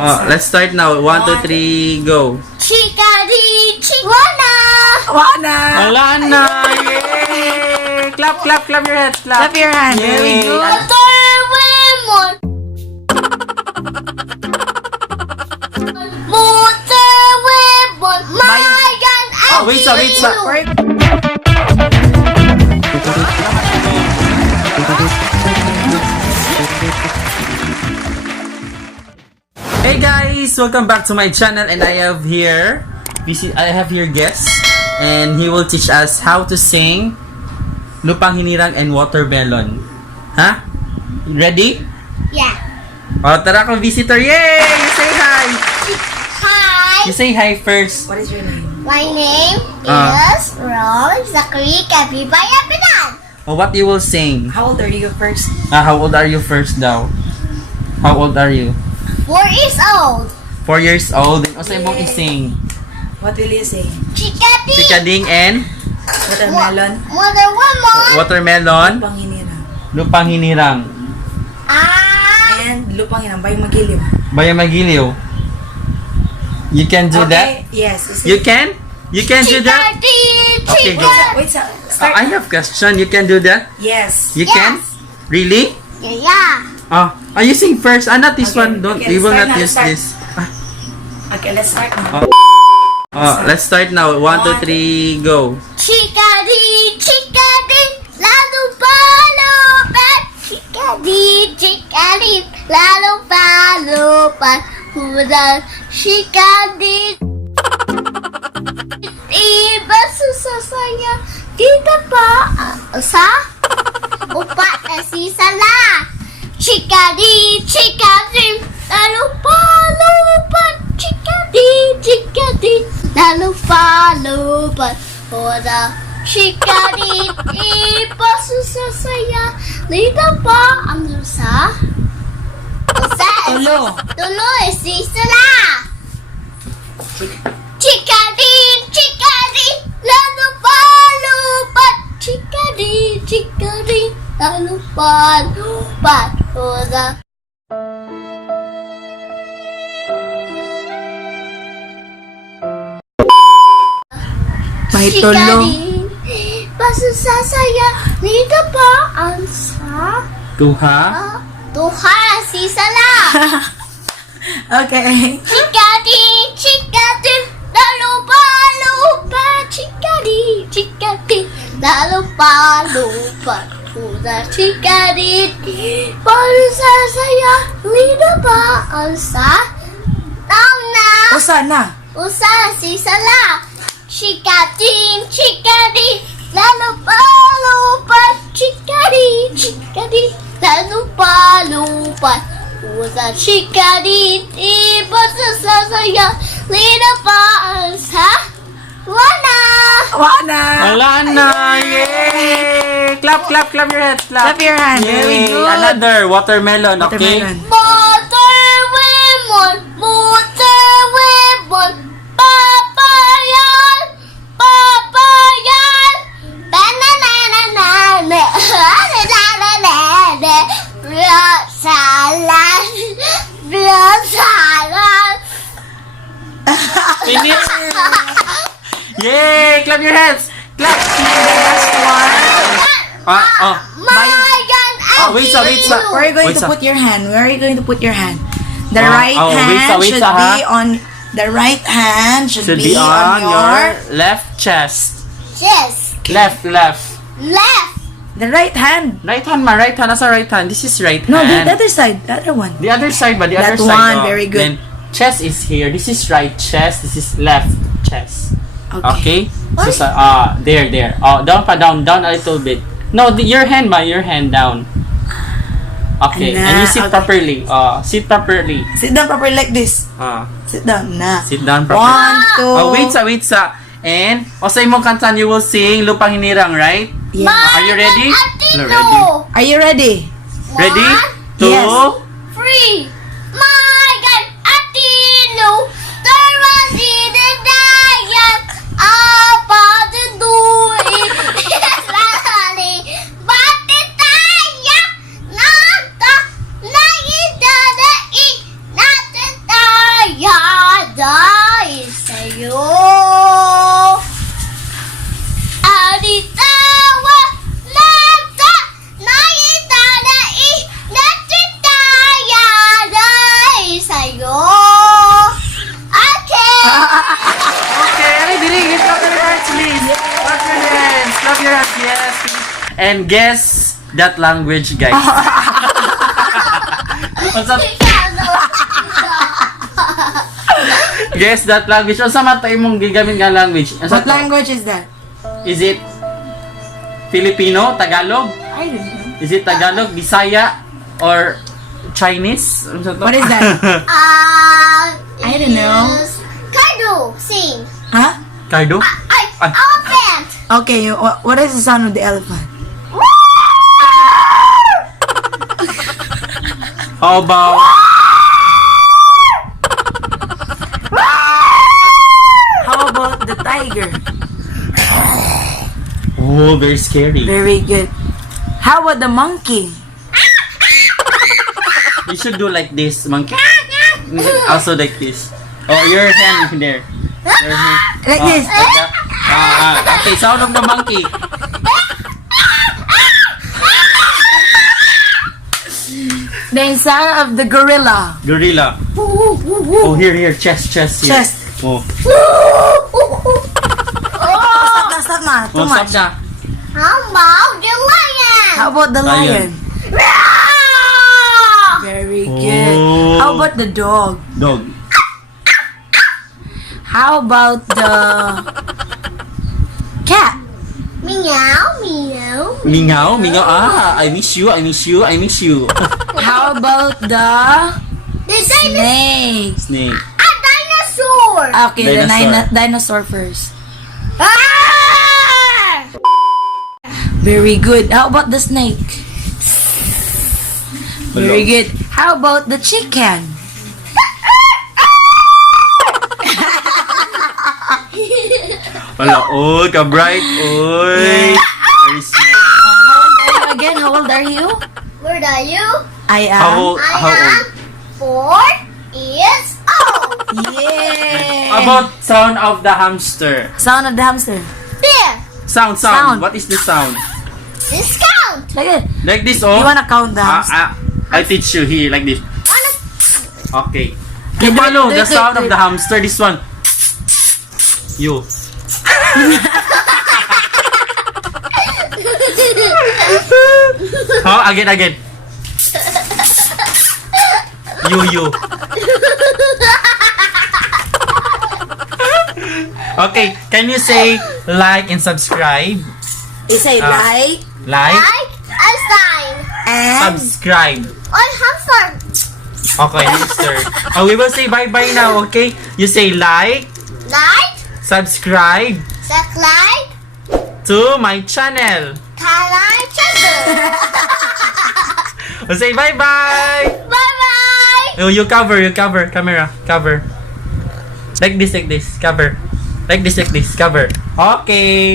Let's start now. 1, 2, 3, go. Chikading, Wana. Wala na! Yay! Clap, clap, clap your hands. Clap your hands. Very good. Motor women. Motor women. My God, Wait, wait. Hey guys, welcome back to my channel, and I have here guests, and he will teach us how to sing Lupang Hinirang and Watermelon. Huh? Ready? Yeah. Tara ko visitor. Yay! You say hi. Hi. You say hi first. What is your name? My name is Ron Zachary Kapibayapinan. What you will sing? How old are you first? How old are you first daw? How old are you? 4 years old. 4 years old. And also mong ising What will you say? Chikading. Chikading and Watermelon. Mother woman. Watermelon, Lupang Hinirang. Lupang Hinirang, And Lupang Hinirang. Bayang Magiliw. Bayang Magiliw. You can do that? Yes. You can? You can do that? Chikading. Okay, go. Wait, start. I have question. You can do that? Yes. You can? Really? Yeah. Are you sing first? Not this Okay, one. Don't. okay, We will start not now, use start. this. Okay, let's start now. Let's start now. 1, 2, 3, go. Chikading, Chikading, lalu palupan. Chikading, Chikading, lalu palupan. Hudang Chikading. Iba susah saya tidak sa upat na si Salah. Chikading, Chikading, lalu palupan. Chikading, Chikading, lalu palupan. Hudang Chikading, iba susah saya tidak ang lusa. Tulo. Tulo si Salah. Chikading, Chikading, lalu palupan. Chikading, Chikading, lalu palupan. Hudang May tulo. Chikading, pasusah saya tidak ang sa Tuha. Tuhan si Salah. Okay. Chikading, Chikading, lalu palupan. Chikading, Chikading, lalu palupan. Udah Chikading, pasusah saya tidak ang sa Nana. O sana? Usa si Salah. Chikading, Chikading, lalu palupan. Chikading, Chikading, lalu palupan. Usa Chikading, iba susah saya lidah paan sa Wana. Wala na! Yay! Clap, clap, clap your hands. Clap your hands. Very Yay! good. Another watermelon, okay? Watermelon. Motor women, motor women, papayan, papayan, banana, salah, salah. Finish! Yay! Clap your hands! Clap! My God, wait, Where are you going Wait, to sa- put your hand? Where are you going to put your hand? The Oh, right oh, wait, hand wait, should ha? be on. The right hand should be on your. left chest. Yes, Left. left. The right hand. Right hand, my right hand. Nasa right hand. This is right No, hand. the other side. The other one. The other side, but the That other side. one, very good. Then chest is here. This is right chest. This is left chest. Okay. So there. Down a little bit. No, your hand down. Okay, and you sit okay. properly. Sit properly. Sit down properly like this. Sit down na. Sit down properly. 1, 2. Wait sa. And, sa imong kantan, you will sing Lupang Hinirang, right? Yeah. Are you ready? No. Are you ready? Ready? 2, Yes. 3. My God, Atino, there was in the diet. Apa the doing? And guess that language, guys. Guess that language. Unsa matay mong gigamit nga language? What language is that? Is it Filipino, Tagalog? I don't know. Is it Tagalog, Bisaya, or Chinese? What is that? I don't know. Kaido, sing. Huh? Cardo? Elephant. Okay, what is the sound of the elephant? How about How about the tiger? oh, very scary. Very good. How about the monkey? You should do like this, monkey. Also like this. Oh, your hand there. Your hand. Like this. Like that. Okay, sound of the monkey. The sound of the gorilla. Gorilla. Oh, here, chest here. Chest. Oh, Stop na. Too oh, much. stop na. How about the lion? How about the lion? Roar! Very good. Oh. How about the dog? Dog. How about the cat? Meow, meow. Mingaw. I miss you. How about the The dinosaur. snake? Snake. A dinosaur. Okay, the dinosaur first. Ah! Very good. How about the snake? Very good. How about the chicken? Wala, oy, ka-bright, oy. Very smart. How old are you? Where are you? I am. How old? I am 4 years old. Yeah. How about sound of the hamster? Sound of the hamster. There. Sound. Sound. What is the sound? Discount. Like it. Like this, oh. You wanna count the hamster? I teach you here, like this. Okay. Okay, You follow do the it, sound do of it. the hamster. This one. You. Huh? Again. You. Okay, can you say like and subscribe? You say Like, Like a sign. and On subscribe. hamster. Okay, hamster. We will say bye-bye now, okay? You say like, Like. subscribe Subscribe. to my channel. Kanai channel. Say bye-bye. Bye-bye. Oh, you cover, camera, cover. Like this, cover. Like this, cover. Okay.